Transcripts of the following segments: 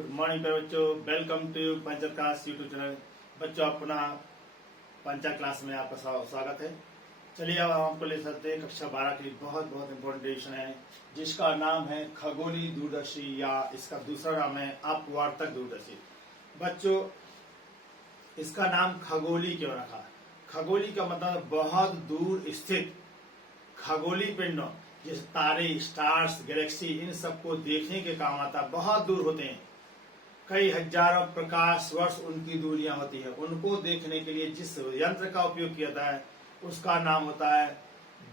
Good morning बच्चों, welcome to puncture class YouTube channel. बच्चों अपना पंचर क्लास में आपका स्वागत है। चलिए अब हम आपको ले सकते हैं कक्षा 12 के लिए बहुत बहुत इंपॉर्टेंट एडिशन है, जिसका नाम है खगोलीय दूरदर्शी, या इसका दूसरा नाम है अपवर्तक दूरदर्शी। बच्चों इसका नाम खगोलीय क्यों रखा? खगोलीय का मतलब बहुत दूर स्थित खगोलीय पिंडों, जैसे तारे, स्टार्स, गैलेक्सी, इन सबको देखने के काम आता है। बहुत दूर होते हैं, कई हजारों प्रकाश वर्ष उनकी दूरियां होती है। उनको देखने के लिए जिस यंत्र का उपयोग किया जाता है उसका नाम होता है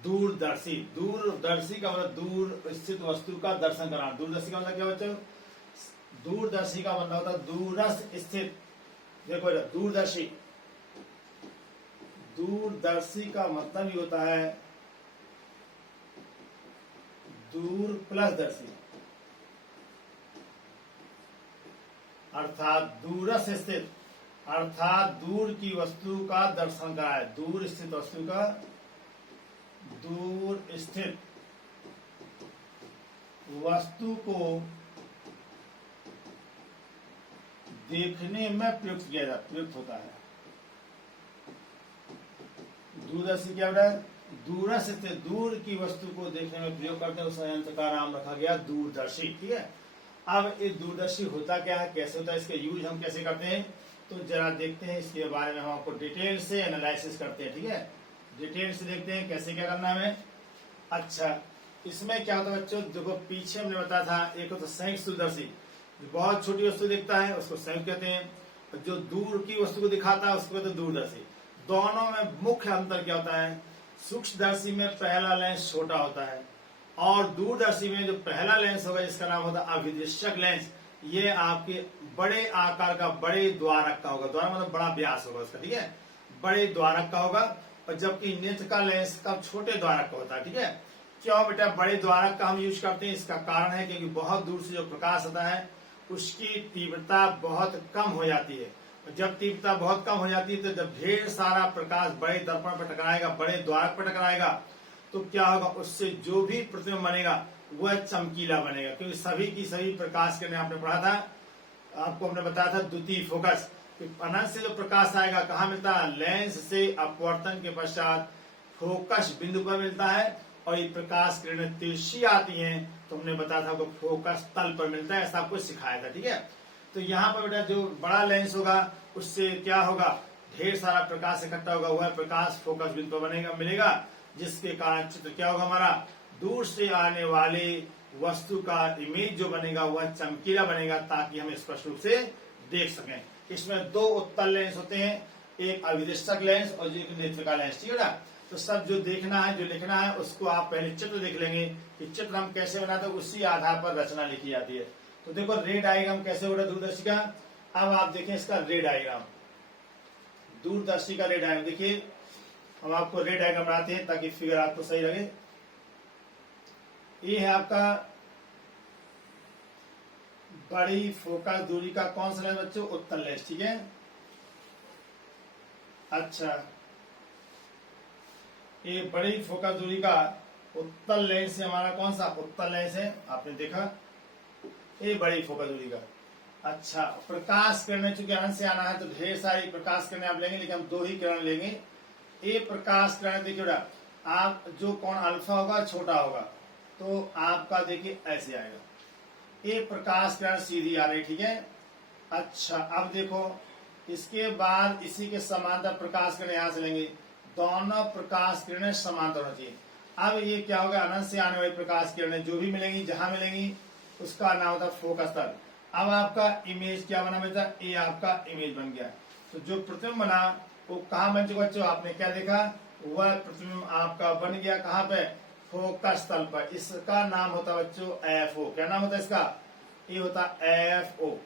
दूरदर्शी। दूरदर्शी का मतलब दूर स्थित वस्तु का दर्शन कराना। दूरदर्शी का मतलब क्या बच्चों? दूरदर्शी का मतलब होता है दूरस्थ स्थित। देखो दूरदर्शी, दूरदर्शी का मतलब ही होता है दूर प्लस दर्शी, अर्थात दूरस्थ स्थित, अर्थात दूर की वस्तु का दर्शन कराए। दूर स्थित वस्तु का, दूर स्थित वस्तु को देखने में प्रयुक्त होता है। दूरदर्शी क्या होता है? दूरस्थ स्थित, दूर की वस्तु को देखने में प्रयोग करते हैं, उस यंत्र का नाम रखा गया दूरदर्शी। ठीक है। अब ये दूरदर्शी होता क्या है, कैसे होता है, इसके यूज हम कैसे करते हैं, तो जरा देखते हैं। इसके बारे में हम आपको डिटेल से एनालिसिस करते हैं। ठीक है, डिटेल से देखते हैं कैसे क्या करना है हमें। अच्छा, इसमें क्या होता है बच्चों, देखो पीछे हमने बताया था, एक होता संयुक्त दूरदर्शी, जो बहुत छोटी वस्तु देखता है उसको संयुक्त कहते हैं। जो दूर की वस्तु को दिखाता है उसको कहते हैं दूरदर्शी। दोनों में मुख्य अंतर क्या होता है? सूक्ष्मदर्शी में पहला लेंस छोटा होता है, और दूरदर्शी में जो पहला लेंस होगा इसका नाम होता है अभिदृश्यक लेंस। ये आपके बड़े आकार का, बड़े द्वारक का होगा। द्वारक मतलब बड़ा व्यास होगा उसका। ठीक है, बड़े द्वारक का होगा। और जबकि नेत्र का लेंस का छोटे द्वारक का होता है। ठीक है, क्यों बेटा बड़े द्वारक का हम यूज करते हैं? इसका कारण है क्योंकि बहुत दूर से जो प्रकाश आता है उसकी तीव्रता बहुत कम हो जाती है। जब तीव्रता बहुत कम हो जाती है तो जब ढेर सारा प्रकाश बड़े दर्पण पर टकराएगा, बड़े द्वारक पर टकराएगा, तो क्या होगा, उससे जो भी प्रतिबिंब बनेगा वह चमकीला बनेगा। क्योंकि सभी की सभी प्रकाश किरणें आपने पढ़ा था, आपको हमने बताया था द्वितीय फोकस। अनंत से जो प्रकाश आएगा कहाँ मिलता है? लेंस से अपवर्तन के पश्चात फोकस बिंदु पर मिलता है, और ये प्रकाश किरणें तिरछी आती हैं तो हमने बताया था वो फोकस तल पर मिलता है। ऐसा आपको सिखाया था। ठीक है, तो यहाँ पर बेटा जो बड़ा लेंस होगा उससे क्या होगा, ढेर सारा प्रकाश इकट्ठा होगा, वह प्रकाश फोकस बिंदु पर बनेगा मिलेगा, जिसके कारण चित्र क्या होगा हमारा, दूर से आने वाले वस्तु का इमेज जो बनेगा वह चमकीला बनेगा, ताकि हम स्पष्ट रूप से देख सकें। इसमें दो उत्तल लेंस होते हैं, एक अभिदृश्यक लेंस और एक नेत्रिका लेंस। ठीक है ना, तो सब जो देखना है, जो लिखना है, उसको आप पहले चित्र देख लेंगे कि चित्र हम कैसे बनाते हैं, उसी आधार पर रचना लिखी जाती है। तो देखो रे डायग्राम कैसे हो रहा है दूरदर्शी का। अब आप देखें इसका रे डायग्राम, दूरदर्शी का रे डायग्राम देखिए। हम आपको रे डायग्राम बनाते हैं ताकि फिगर आपको सही लगे। ये है आपका बड़ी फोकस दूरी का कौन सा लेंस बच्चों? उत्तल लेंस। ठीक है, अच्छा ये बड़ी फोकस दूरी का उत्तल लेंस से हमारा कौन सा उत्तल लेंस है? आपने देखा ये बड़ी फोकस दूरी का। अच्छा, प्रकाश किरणें चूंकि अनंत से आना है तो ढेर सारी प्रकाश किरणें आप लेंगे, लेकिन हम दो ही किरण लेंगे। ये प्रकाश किरण देखिए, आप जो कोण अल्फा होगा छोटा होगा तो आपका देखिए ऐसे आएगा। ये प्रकाश किरण सीधी आ रही। ठीक है, अच्छा अब देखो इसके बाद इसी के समांतर प्रकाश किरण यहां से लेंगे, दोनों प्रकाश किरणें समांतर होती है। अब ये क्या होगा, अनंत से आने वाली प्रकाश किरणें जो भी मिलेंगी, जहां मिलेंगी उसका नाम होता है फोकस तल। अब आपका इमेज क्या बना बेटा? ये आपका इमेज बन गया। तो जो प्रतिबिंब बना वो कहाँ बन चुका बच्चों? आपने क्या देखा, वह प्रतिबिंब आपका बन गया कहाँ पे? फोकस तल पर। इसका नाम होता है बच्चों एफओ। क्या नाम होता है इसका? ये होता है एफओ।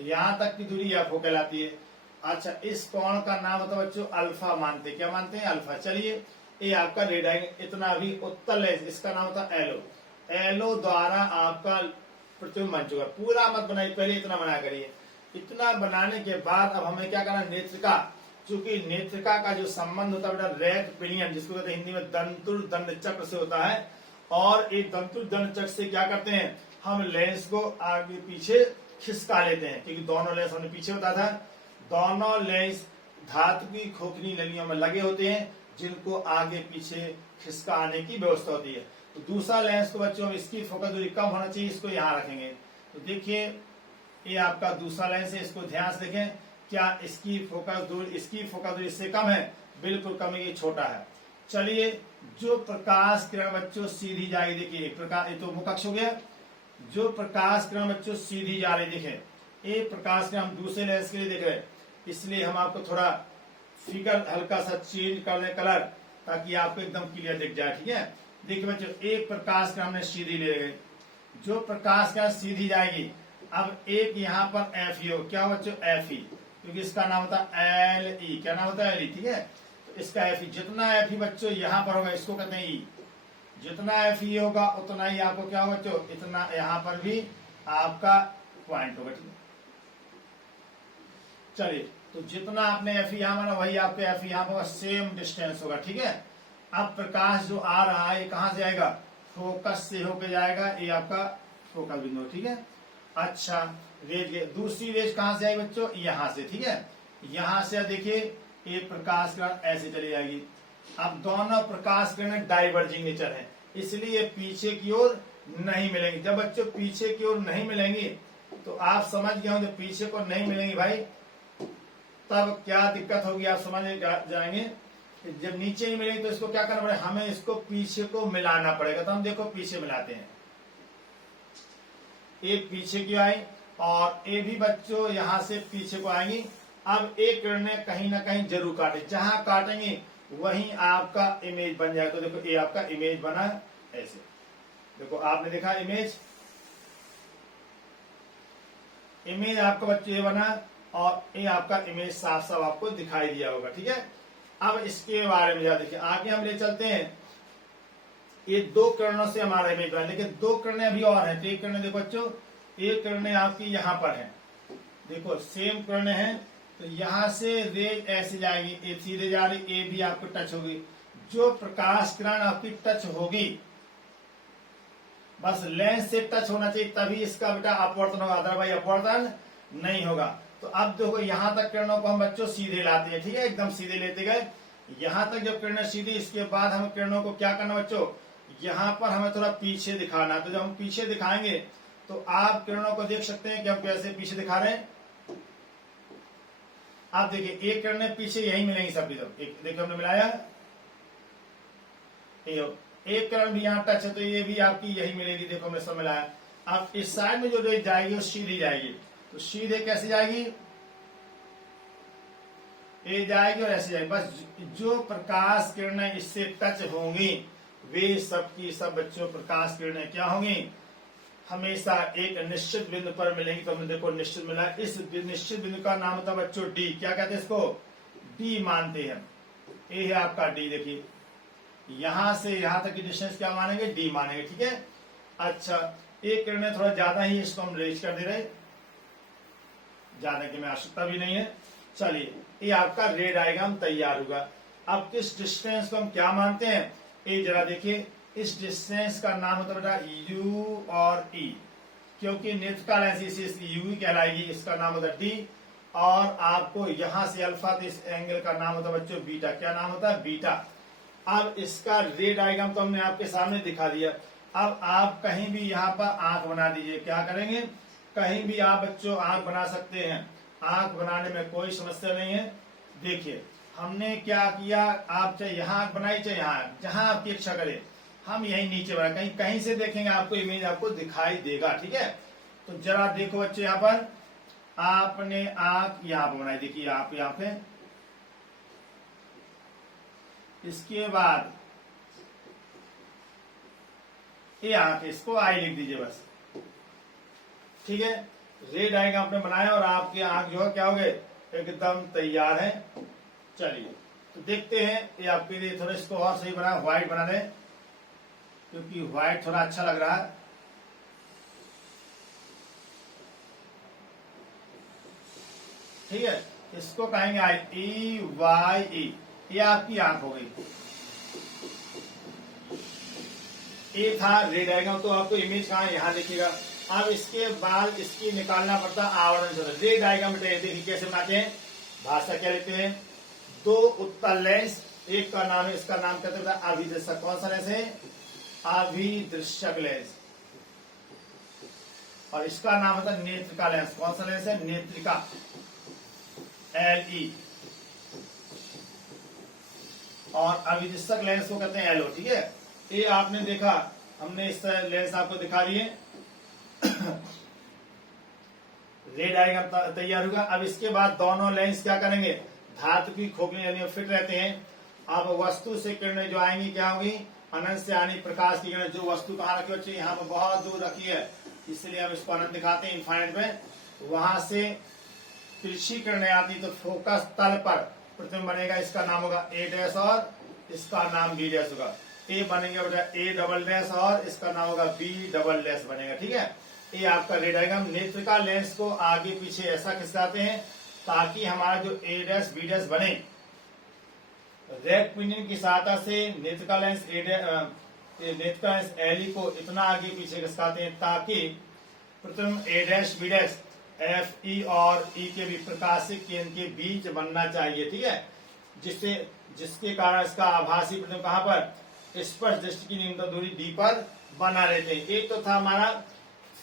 यहां तक की दूरी एफओ कहलाती है। अच्छा, इस कोण का नाम होता है बच्चों अल्फा। मानते क्या मानते हैं? अल्फा। चलिए ये आपका रेड आई इतना भी उत्तल है, इसका नाम होता है एलो। एलो द्वारा आपका प्रतिबिंब बन चुका। पूरा मत बनाइए, पहले इतना बना करिए। इतना बनाने के बाद अब हमें क्या करना, नेत्रिका। चूंकि नेत्रिका का जो संबंध होता है बेटा रेट पिलियन, जिसको कहते हैं हिंदी में दंतुर दंड चक्र से होता है, और एक दंतुर दंड चक्र से क्या करते हैं हम लेंस को आगे पीछे खिसका लेते हैं, क्योंकि दोनों लेंस हमने पीछे बताया था, दोनों लेंस धातु की खोखली नलियों में लगे होते हैं जिनको आगे पीछे खिसकाने की व्यवस्था होती है। तो दूसरा लेंस को बच्चों इसकी फोकस दूरी कम होना चाहिए, इसको यहाँ रखेंगे। तो देखिए ये आपका दूसरा लेंस है, इसको ध्यान से देखें, क्या इसकी फोकस दूरी इससे कम है? बिल्कुल कम है, ये छोटा है। चलिए जो प्रकाश किरण बच्चों सीधी जाएगी, देखिए प्रकाश, ये तो मुख्य अक्ष हो गया, जो प्रकाश किरण बच्चों सीधी जा रही, देखें ये प्रकाश किरण हम दूसरे लेंस के लिए देख रहे हैं, इसलिए हम आपको थोड़ा फिगर हल्का सा चेंज कर लें कलर, ताकि आपको एकदम क्लियर दिख जाए। ठीक है, देखिए बच्चों एक प्रकाश किरण हमने सीधी ले गए, जो प्रकाश किरण सीधी जाएगी, अब एक यहाँ पर एफ ई हो, क्या बच्चों एफ ई, क्योंकि इसका नाम होता है एल ई, क्या नाम होता है एल ई। ठीक है, तो इसका एफ ई, जितना एफ ई बच्चों यहाँ पर होगा इसको कहते हैं ई, जितना एफ ई होगा उतना ही आपको क्या होगा बच्चों, इतना यहाँ पर भी आपका पॉइंट होगा। ठीक है, चलिए तो जितना आपने एफ ई यहाँ माना वही आपका एफ ई यहाँ पर सेम डिस्टेंस होगा। ठीक है, अब प्रकाश जो आ रहा है ये कहाँ से आएगा? फोकस से होकर जाएगा, ये आपका फोकस बिंदु। ठीक है, अच्छा रेज, दूसरी रेज कहां से आई बच्चों? यहां से। ठीक है, यहां से देखिए ये प्रकाश किरण ऐसे चली जाएगी। अब दोनों प्रकाश किरण डाइवर्जिंग नेचर है, इसलिए पीछे की ओर नहीं मिलेंगी। जब बच्चों पीछे की ओर नहीं मिलेंगी तो आप समझ गए होंगे, पीछे को नहीं मिलेंगी भाई तब क्या दिक्कत होगी, आप समझ जाएंगे। जब नीचे ही मिलेंगे तो इसको क्या करना पड़ेगा, हमें इसको पीछे को मिलाना पड़ेगा। तो हम देखो पीछे मिलाते हैं, एक पीछे की आई और ये भी बच्चों यहां से पीछे को आएंगी। अब एक किरणें कहीं ना कहीं जरूर काटे, जहां काटेंगे वहीं आपका इमेज बन जाए। तो देखो ये आपका इमेज बना ऐसे, देखो आपने देखा इमेज आपका बच्चों ये बना और ये आपका इमेज साफ साफ आपको दिखाई दिया होगा। ठीक है, अब इसके बारे में ज्यादा देखिए, आगे हम ले चलते हैं। ये दो किरणों से हमारा इमेज बना, लेकिन दो किरणें अभी और हैं। तो एक किरणें देखो बच्चों, एक किरणें आपकी यहाँ पर है, देखो सेम किरणें हैं। तो यहां से रेज ऐसे जाएगी, ए सीधे जा रही, ए भी आपको टच होगी। जो प्रकाश किरण आपकी टच होगी, बस लेंस से टच होना चाहिए तभी इसका बेटा अपवर्तन होगा, अदरवाइज अपवर्तन नहीं होगा। तो अब देखो यहां तक किरणों को हम बच्चों सीधे लाते हैं। ठीक है, एकदम सीधे लेते गए, यहां तक जब किरणें सीधी, इसके बाद हम किरणों को क्या करना बच्चों, यहाँ पर हमें थोड़ा पीछे दिखाना। तो जब हम पीछे दिखाएंगे तो आप किरणों को देख सकते हैं कि हम कैसे पीछे दिखा रहे हैं। आप देखिए एक किरणें पीछे यही मिलेंगी सबकी सब, एक देखिए हमने मिलाया, एक किरण भी यहाँ टच है तो ये भी आपकी यही मिलेगी, देखो हमने सब मिलाया। अब इस साइड में जो रेज जाएगी वो सीधी जाएगी, तो सीधे कैसे जाएगी, ये जाएगी और ऐसे जाएगी। बस जो प्रकाश किरणें इससे टच होंगी वे सबकी सब बच्चों प्रकाश किरणें क्या होंगी, हमेशा एक निश्चित बिंदु पर मिलेंगी। तो हमने देखो निश्चित मिला, इस निश्चित बिंदु का नाम होता है बच्चों डी, क्या कहते हैं इसको, डी मानते हैं। ये है आपका डी, देखिए यहां से यहां तक की डिस्टेंस क्या मानेंगे, डी मानेंगे। ठीक है, अच्छा एक किरणें थोड़ा ज्यादा ही, इसको हम रेज कर दे रहे, ज्यादा की में आवश्यकता भी नहीं है। चलिए ये आपका रे डायग्राम तैयार होगा। अब किस डिस्टेंस को हम क्या मानते हैं, ये जरा देखिए, इस डिस्टेंस का नाम होता है बेटा यू और ई, क्योंकि नेत्रकाल ऐसी यू कहलाएगी, इसका नाम होता है डी। और आपको यहां से अल्फा, तो इस एंगल का नाम होता है बच्चों बीटा, क्या नाम होता है, बीटा। अब इसका रे डायग्राम तो हमने आपके सामने दिखा दिया। अब आप कहीं भी यहाँ पर आंख बना दीजिए, क्या करेंगे, कहीं भी आप बच्चों आंख बना सकते हैं, आंख बनाने में कोई समस्या नहीं है। देखिए हमने क्या किया, आप चाहे यहाँ आंख बनाई चाहे यहाँ, जहां आपकी इच्छा करे, हम यही नीचे बनाए, कहीं कहीं से देखेंगे आपको इमेज आपको दिखाई देगा। ठीक है, तो जरा देखो बच्चे, यहाँ पर आपने आंख यहाँ पर बनाई, देखिए आप यहाँ पे, इसके बाद ये आंख, इसको आई लिख दीजिए बस। ठीक है, रे डायग्राम आपने बनाया और आपकी आंख जो है क्या हो गए, एकदम तैयार है। चलिए तो देखते हैं, ये आपके लिए थोड़ा इसको और सही बना, व्हाइट बना दें क्योंकि व्हाइट थोड़ा अच्छा लग रहा है। ठीक है, इसको कहेंगे आई ई वाई ई, ये आपकी आंख हो गई। ये था रे डायग्राम, तो आपको इमेज कहाँ है, यहाँ देखिएगा, अब इसके बाद इसकी निकालना पड़ता आवर्धन क्षमता। रे डायग्राम देखिए कैसे बनाते हैं। भाषा क्या लेते हैं, दो उत्तल लेंस, एक का नाम है, इसका नाम कहते हैं अभिदृश्यक। कौन सा लेंस है, अभिदृश्यक लेंस। और इसका नाम होता है नेत्रिका लेंस। कौन सा लेंस है, नेत्रिका, LE। और अभिदृश्यक लेंस को कहते हैं LO। ठीक है, ये आपने देखा, हमने इस लेंस आपको दिखा दिए। रे डायग्राम तैयार होगा। अब इसके बाद दोनों लेंस क्या करेंगे, धातु की खोखली यानी फिट रहते हैं। अब वस्तु से किरणें जो आएंगी क्या होंगी, अनंत से आनी प्रकाश की किरण। जो वस्तु कहाँ रखी होती है, यहाँ पर बहुत दूर रखी है, इसलिए हम इसको अनंत दिखाते हैं, इनफाइनाइट में। वहां से तिरछी किरणें आती तो फोकस तल पर प्रतिबिंब बनेगा, इसका नाम होगा A' और इसका नाम B' होगा। ए बनेगा बेटा A" और इसका नाम होगा B" बनेगा। ठीक है, ये आपका रे डायग्राम। नेत्रिका लेंस को आगे पीछे ऐसा खिसकाते हैं ताकि हमारा जो A' B' बने। रेक्ट पिनियन की सहायता से नेत्रिका लेंस LE को इतना आगे पीछे खिसकाते हैं ताकि प्रतिबिंब A' B' F E और E के भी प्रकाशिक केंद्र के बीच बनना चाहिए। ठीक है, जिसके कारण इसका आभासी प्रतिबिंब कहां पर, स्पष्ट दृष्टि की न्यूनतम दूरी D पर बना रहते हैं। एक तो था हमारा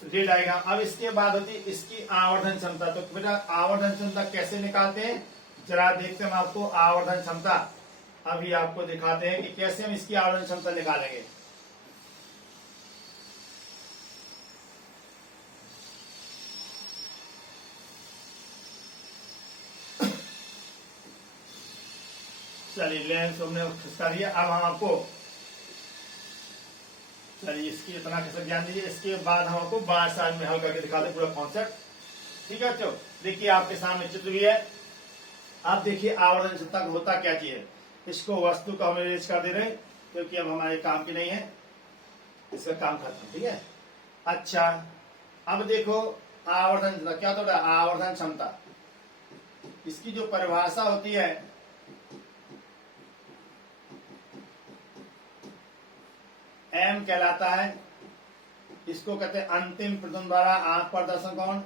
रे डायग्राम। अब इसके बाद होती है इसकी आवर्धन क्षमता। तो बेटा आवर्धन क्षमता कैसे निकालते हैं, जरा देखते हैं हम आपको आवर्धन क्षमता। अभी आपको दिखाते हैं कि कैसे हम इसकी आवर्धन क्षमता निकालेंगे। चलिए लेंस हमने खिसका दिया। अब हम आपको, चलिए इसकी इतना कैसे ज्ञान दीजिए। इसके बाद हम आपको बाएं साइड में हल करके दिखाते हैं पूरा कॉन्सेप्ट। ठीक है, तो देखिए आपके सामने चित्र भी है। आप देखिए आवर्धन क्षमता होता क्या चीज है। इसको वस्तु को हम इरेज कर दे रहे हैं क्योंकि अब हमारे काम की नहीं है, इसका काम खत्म। ठीक है, अच्छा अब देखो आवर्धन क्षमता क्या होता है। आवर्धन क्षमता इसकी जो परिभाषा होती है, M कहलाता है। इसको कहते हैं अंतिम प्रतिबिंब द्वारा आंख पर दर्शन कोण।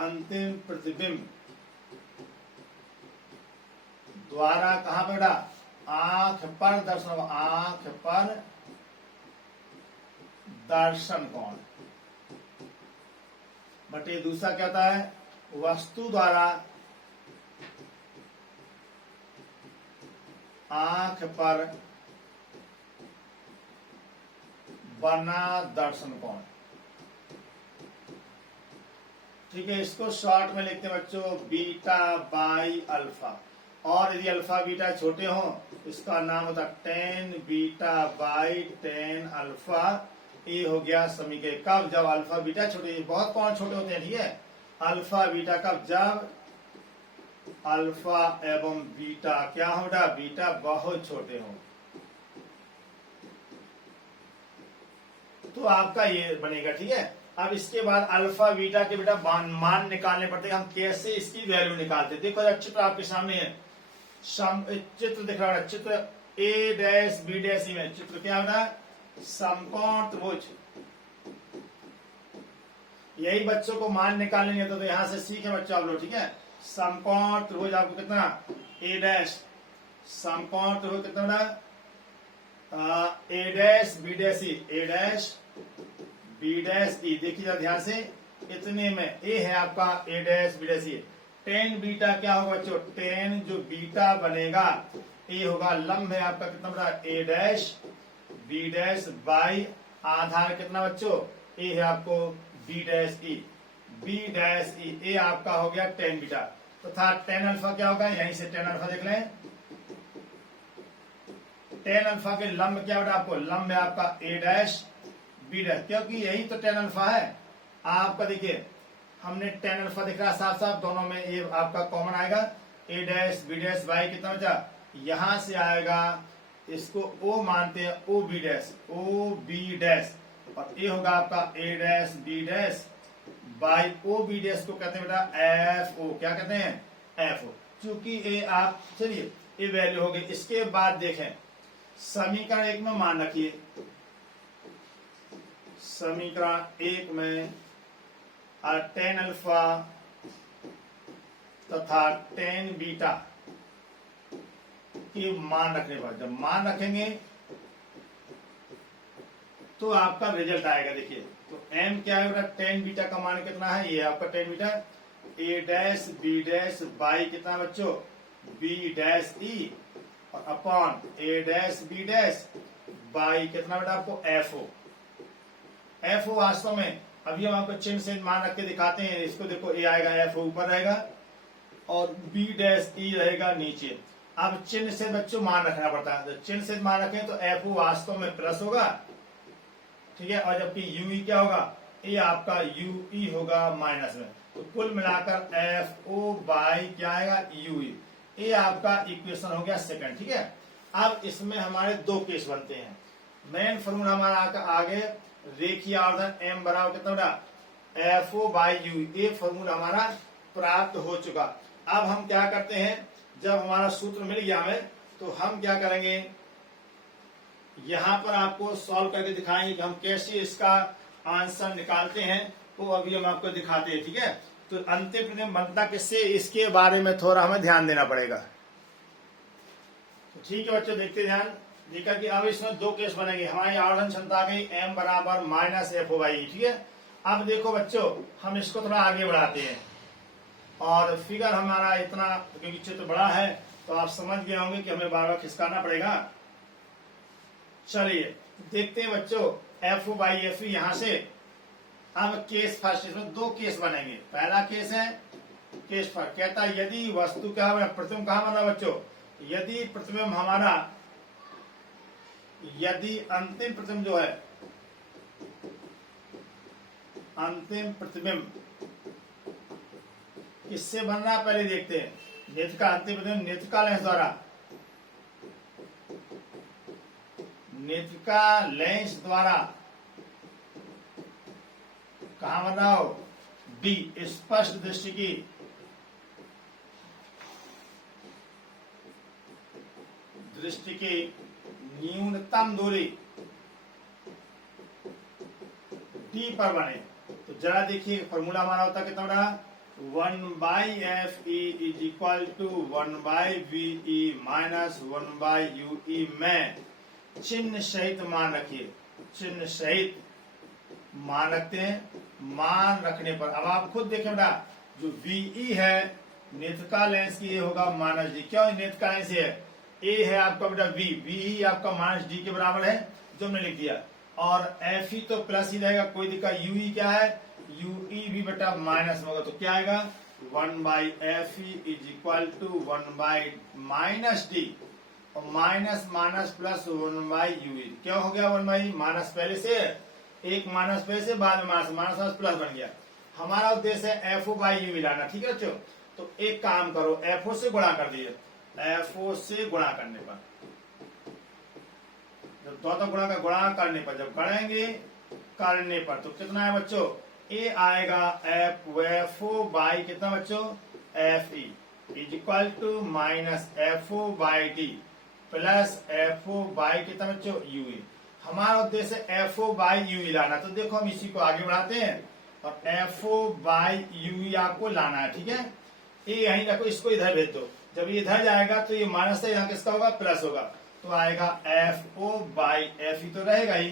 अंतिम प्रतिबिंब द्वारा कहां पर बेटा, आंख पर दर्शन, आंख पर दर्शन कोण। बट ये दूसरा क्या होता है, वस्तु द्वारा आंख पर बना दर्शन कोण। ठीक है, इसको शॉर्ट में लिखते हैं बच्चों बीटा बाई अल्फा। और यदि अल्फा बीटा छोटे हो इसका नाम होता tan beta by tan alpha. ये हो गया समीकरण। कब, जब अल्फा बीटा छोटे, बहुत कौन छोटे होते हैं। ठीक है, अल्फा बीटा कब, जब अल्फा एवं बीटा क्या हो बेटा, बीटा बहुत छोटे हो। तो आपका ये बनेगा। ठीक है, अब इसके बाद अल्फा बीटा के बेटा मान निकालने पड़ते हैं। हम कैसे इसकी वैल्यू निकालते हैं, देखो चित्र आपके सामने है। चित्र दिख रहा है, चित्र A' B' में चित्र क्या होगा, समकोण त्रिभुज। यही बच्चों को मान निकालने नहीं आता तो यहां से सीखे बच्चों आप लोग। ठीक है, समकोण त्रिभुज आपको कितना, A', समकोण त्रिभुज कितना बड़ा, A' B', देखिए जरा ध्यान से। इतने में ए है आपका A' B'। tan बीटा क्या होगा बच्चों, tan जो बीटा बनेगा ए होगा, लंब है आपका कितना बड़ा, A' B' बाई आधार कितना बच्चों, ए है आपको B', ए आपका हो गया tan बीटा। तो था tan अल्फा क्या होगा, यहीं से tan अल्फा देख लें। tan अल्फा के लंब क्या बेटा आपको, लंब है आपका A' B', क्योंकि यही तो tan अल्फा है आपका। देखिए हमने tan अल्फा दिख रहा है साफ साफ, दोनों में ये आपका कॉमन आएगा। A' B' बाई कितना बचा, यहां से आएगा, इसको O मानते हैं, OB', और ये होगा आपका A' B' बाई OB' को कहते हैं बेटा FO। क्या कहते हैं, FO। चूंकि ये आप, चलिए ये वैल्यू हो गई। इसके बाद देखें समीकरण 1 में मान रखिए, समीकरण 1 में tan अल्फा तथा tan बीटा के मान रखने पर, जब मान रखेंगे तो आपका रिजल्ट आएगा। देखिए तो m क्या है, tan बीटा का मान कितना है, ये आपका tan beta a dash b dash by कितना बच्चों b डैश e और upon a dash b dash by कितना बेटा आपको f o वास्तव में अभी हम आपको चिन्ह से मान रख के दिखाते हैं। इसको देखो a आएगा, f ऊपर रहेगा और b डैश e रहेगा नीचे। अब चिन्ह से बच्चों मान रखना पड़ता है, तो चिन्ह से मान रखें तो f o वास्तव में प्लस होगा, ठीक है, और जबकि u e क्या होगा, ये आपका u e होगा माइनस में। तो कुल मिलाकर f o बाई क्या आएगा u e, ये आपका इक्वेशन हो गया सेकंड। ठीक है, अब इसमें हमारे दो केस बनते हैं। मेन फॉर्मूला हमारा आगे रेखीय आवर्धन m बराबर कितना बड़ा एफ ओ बाई यू, ये फॉर्मूला हमारा प्राप्त हो चुका। अब हम क्या करते हैं, जब हमारा सूत्र मिल गया हमें तो हम क्या करेंगे, यहां पर आपको सॉल्व करके दिखाएंगे कि हम कैसे इसका आंसर निकालते हैं, तो अभी हम आपको दिखाते हैं। ठीक है, तो अंतिम प्रतिबिंब बनता किससे, इसके बारे में थोड़ा हमें ध्यान देना पड़ेगा। तो ठीक है बच्चों, देखते ध्यान देखा कि अब इसमें दो केस बनेंगे। हमारी आवर्धन क्षमता आ गई m बराबर माइनस एफ ओ बाई। ठीक है, अब देखो बच्चों हम इसको थोड़ा आगे बढ़ाते हैं और फिगर हमारा इतना, क्योंकि चित्र बड़ा है तो आप समझ गए होंगे कि हमें बार बार खिसकाना पड़ेगा। चलिए देखते हैं बच्चों, एफ ओ बाई एफ यहां से। अब केस फर्स्ट, इसमें दो केस बनेंगे। पहला केस है केस फर्स्ट, कहता है यदि वस्तु क्या प्रतिबिंब कहां बना बच्चों, यदि प्रतिबिंब हमारा, यदि अंतिम प्रतिबिंब जो है, अंतिम प्रतिबिंब किससे बन रहा है पहले देखते हैं। नेत्रिका, अंतिम प्रतिबिंब नेत्रिका लेंस द्वारा, नेत्रिका लेंस द्वारा कहां बन रहा हो, डी स्पष्ट दृष्टि की, दृष्टि की न्यूनतम दूरी डी पर बने। तो जरा देखिए फॉर्मूला हमारा होता कितना बड़ा, 1/FE is equal to 1/VE minus 1/UE में चिन्ह सहित मान रखिए, चिन्ह सहित मान रखते हैं। मान रखने पर अब आप खुद देखें बेटा, जो VE है नेत्रिका लेंस की, ये होगा माइनस डी। क्यों नेत्रिका लेंस है, ए है आपका बेटा वी ही आपका माइनस डी के बराबर है, जो हमने लिख दिया, और एफ ही तो प्लस ही रहेगा, कोई दिक्कत। यू ई क्या है, यू ई भी बेटा माइनस होगा, तो क्या आएगा 1/FE is equal to 1/ minus D, और माइनस माइनस प्लस 1/UE। क्या हो गया 1/ माइनस, पहले से एक माइनस पहले से, बाद में माइनस माइनस माइनस प्लस बन गया। हमारा उद्देश्य है एफ ओ बाई यू मिलाना। ठीक है बच्चों, तो एक काम करो, एफ ओ से गुणा कर दीजिए। एफ ओ से गुणा करने पर, जब दो गुणा करने पर, जब गणेंगे करने पर, तो कितना है बच्चों, ए आएगा एफ ओ बाई कितना बच्चों, F E is equal to minus F O by D plus F O by कितना बच्चों, यू ई। हमारा उद्देश्य F O by U E लाना, तो देखो हम इसी को आगे बढ़ाते हैं और F O by U E आपको लाना है। ठीक है, ये यहीं रखो, इसको इधर भेज दो। जब ये इधर जाएगा तो ये माइनस है, यहाँ किसका होगा, प्लस होगा, तो आएगा एफ ओ बाई एफ ही तो रहेगा ही,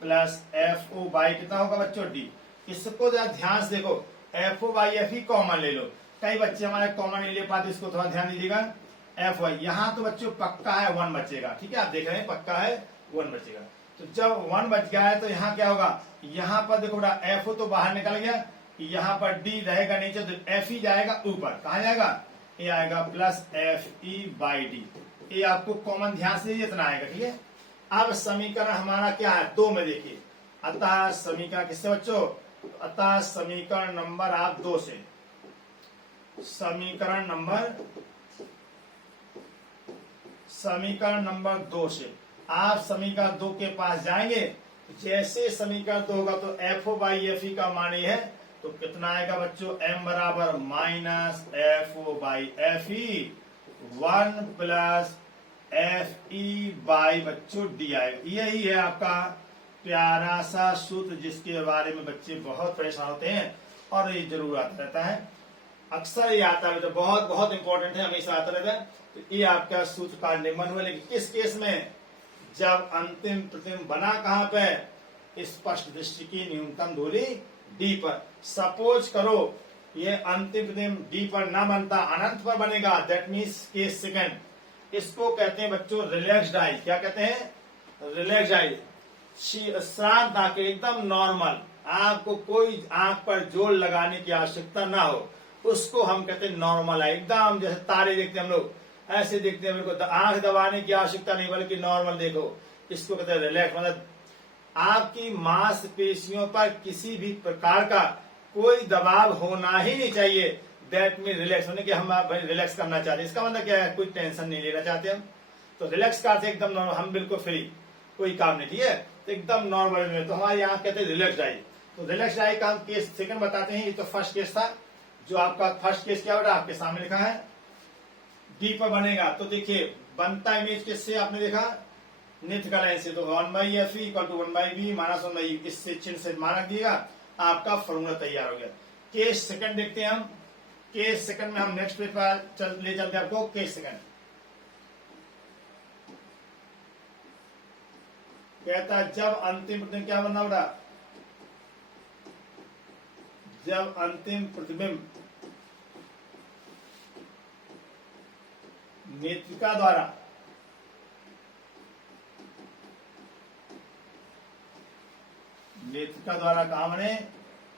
प्लस एफ ओ बाई कितना होगा बच्चों, डी। इसको जरा ध्यान से देखो, एफ ओ बाई एफ ही कॉमन ले लो। कई बच्चे हमारे कॉमन नहीं ले पाते, इसको थोड़ा ध्यान दीजिएगा। एफ वाई यहाँ तो बच्चों पक्का है 1 बचेगा। ठीक है, आप देख रहे हैं पक्का है 1 बचेगा। तो जब 1 बच गया है तो यहाँ क्या होगा, यहाँ पर देखो बेटा एफ ओ तो बाहर निकल गया, यहाँ पर डी रहेगा नीचे, तो एफ ही जाएगा ऊपर, कहा जाएगा, ये आएगा plus F E by D. ये आपको कॉमन ध्यान से इतना आएगा। ठीक है, अब समीकरण हमारा क्या है 2 में देखिए, अतः समीकरण किससे बच्चों, अतः समीकरण नंबर आप 2 से, समीकरण नंबर 2 से आप समीकरण 2 के पास जाएंगे। जैसे समीकरण 2 होगा तो F O by F E का मान ये है, तो कितना आएगा बच्चों, m बराबर minus F O by F E 1 plus F E by बच्चों डी आएगा। यही है आपका प्यारा सा सूत्र जिसके बारे में बच्चे बहुत परेशान होते हैं और ये जरूर आता रहता है, अक्सर ये आता है, तो बहुत बहुत इंपॉर्टेंट है, हमेशा आता रहता है। तो ये आपका सूत्र का नियमन हुआ, लेकिन किस केस में, जब अंतिम प्रतिबिंब बना कहां पे, स्पष्ट दृष्टि की न्यूनतम दूरी डी पर। सपोज करो ये अंतिम प्रतिबिंब डी पर ना बनता, अनंत पर बनेगा, दैट मीन्स केस सेकंड। इसको कहते हैं बच्चों रिलैक्स्ड आई। क्या कहते हैं? रिलैक्स्ड आई। शांत आंखें, एकदम नॉर्मल, आपको कोई आंख पर जोर लगाने की आवश्यकता ना हो, उसको हम कहते हैं नॉर्मल आई। एकदम जैसे तारे देखते हैं हम लोग, ऐसे देखते हैं, बिल्कुल आंख दबाने की आवश्यकता नहीं, बल्कि नॉर्मल देखो। इसको कहते हैं रिलैक्स, मतलब आपकी मांसपेशियों पर किसी भी प्रकार का कोई दबाव होना ही नहीं चाहिए। दैट मीन रिलैक्स होने के हम रिलैक्स करना चाहते हैं, इसका मतलब क्या है? कोई टेंशन नहीं लेना चाहते हम। तो रिलैक्स का अर्थ एकदम नॉर्मल, हम बिल्कुल फ्री, कोई काम नहीं, ठीक है, तो एकदम नॉर्मल में। तो हमारे यहाँ कहते हैं रिलैक्स आई। तो रिलैक्स आई का हम केस सेकंड बताते हैं। ये तो फर्स्ट केस था, जो आपका फर्स्ट केस क्या बेटा आपके सामने लिखा है, डी पर बनेगा। तो देखिए बनता इमेज किससे, आपने देखा नित्य का लाइन से। तो 1/f equal to 1/b minus 1/u, इससे चिन्ह से मानक दिएगा, आपका फॉर्मूला तैयार हो गया। केस सेकंड देखते हैं हम। केस सेकंड में हम नेक्स्ट पेज पर ले चलते हैं आपको। केस सेकंड कहता है जब अंतिम प्रतिबिंब क्या बनना बेटा, जब अंतिम प्रतिबिंब नेत्रिका द्वारा कहा बने,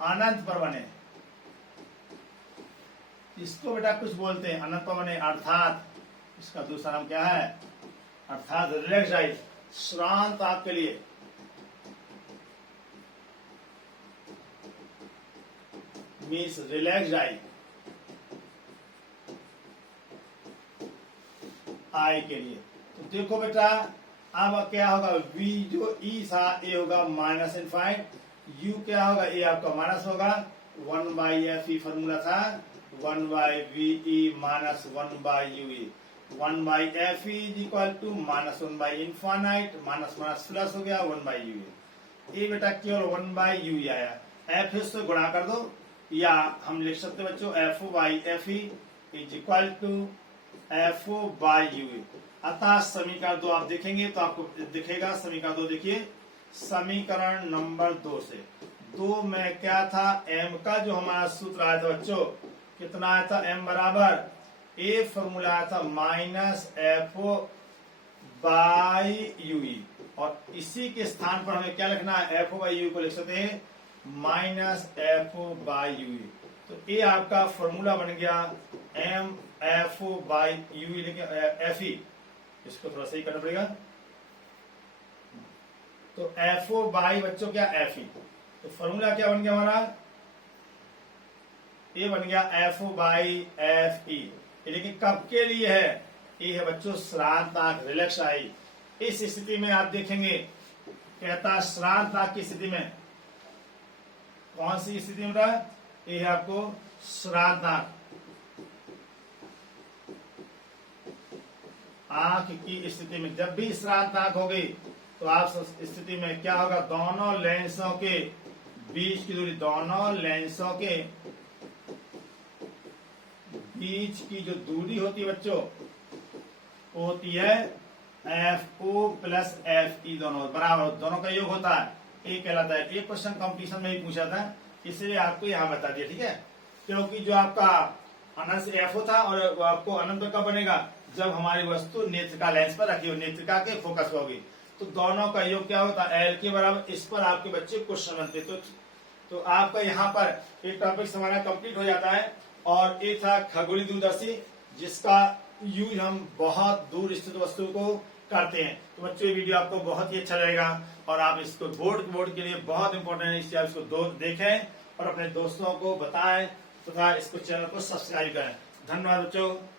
अनंत पर बने। इसको बेटा कुछ बोलते हैं अनंत पर बने, अर्थात इसका दूसरा नाम क्या है, अर्थात रिलैक्स्ड आई, श्रांत आंख के लिए। मीन्स रिलैक्स्ड आई के लिए। तो देखो बेटा अब क्या होगा, v जो e था ये होगा माइनस इनफाइनाइट, u क्या होगा, ये आपका माइनस होगा, 1/f फॉर्मूला था, 1/ve minus 1/ue, 1/f is equal to minus 1/इनफाइनाइट, माइनस माइनस प्लस हो गया 1/ue। ये बेटा केवल 1/ue आया, f से गुणा कर दो, या हम लिख सकते बच्चों FO/FE is equal to FO/UE। अतः समीकरण 2 आप देखेंगे तो आपको दिखेगा, समीकरण 2 देखिए, समीकरण नंबर 2 से 2 में क्या था, m का जो हमारा सूत्र आया था बच्चों, कितना आया था, m बराबर a फॉर्मूला आया था माइनस FO/UE, और इसी के स्थान पर हमें क्या लिखना है, FO/UE को लिख सकते हैं माइनस FO/UE। तो ये आपका फॉर्मूला बन गया m FO/UE लेके FE, इसको थोड़ा सही करना पड़ेगा। तो FO/ बच्चों क्या FE, तो फॉर्मूला क्या बन गया हमारा, ये बन गया FO/FE। लेकिन कब के लिए है, ये है बच्चों श्रांत आंख, रिलैक्स आई। इस स्थिति में आप देखेंगे, कहता श्रांत आंख की स्थिति में, कौन सी स्थिति में रहा, ये है आपको श्रांत आंख की स्थिति में। जब भी श्रांत आंख होगी तो आप स्थिति में क्या होगा, दोनों लेंसों के बीच की दूरी, दोनों लेंसों के बीच की जो दूरी होती है बच्चों, वो होती है FO प्लस FE, दोनों बराबर, दोनों का योग होता है, ये कहलाता है। एक क्वेश्चन कंपटीशन में ही पूछा था, इसलिए आपको यहाँ बता दिया, ठीक है। क्योंकि जो आपका अनंत से FO था, और आपको अनंत कब बनेगा, जब हमारी वस्तु नेत्रिका लेंस पर रखी हो, नेत्रिका के फोकस पर होगी, तो दोनों का योग क्या होता है, L के बराबर। इस पर आपके बच्चे क्वेश्चन बनते। तो आपका यहाँ पर एक टॉपिक हमारा कंप्लीट हो जाता है, और ये था खगोलीय दूरदर्शी, जिसका यूज हम बहुत दूर स्थित वस्तु को करते हैं। तो बच्चों ये वीडियो आपको बहुत ही अच्छा लगेगा, और आप इसको बोर्ड के लिए बहुत इंपॉर्टेंट है, इसलिए आप इसको देखें और अपने दोस्तों को बताएं, तथा इसको चैनल को सब्सक्राइब करें। धन्यवाद बच्चों।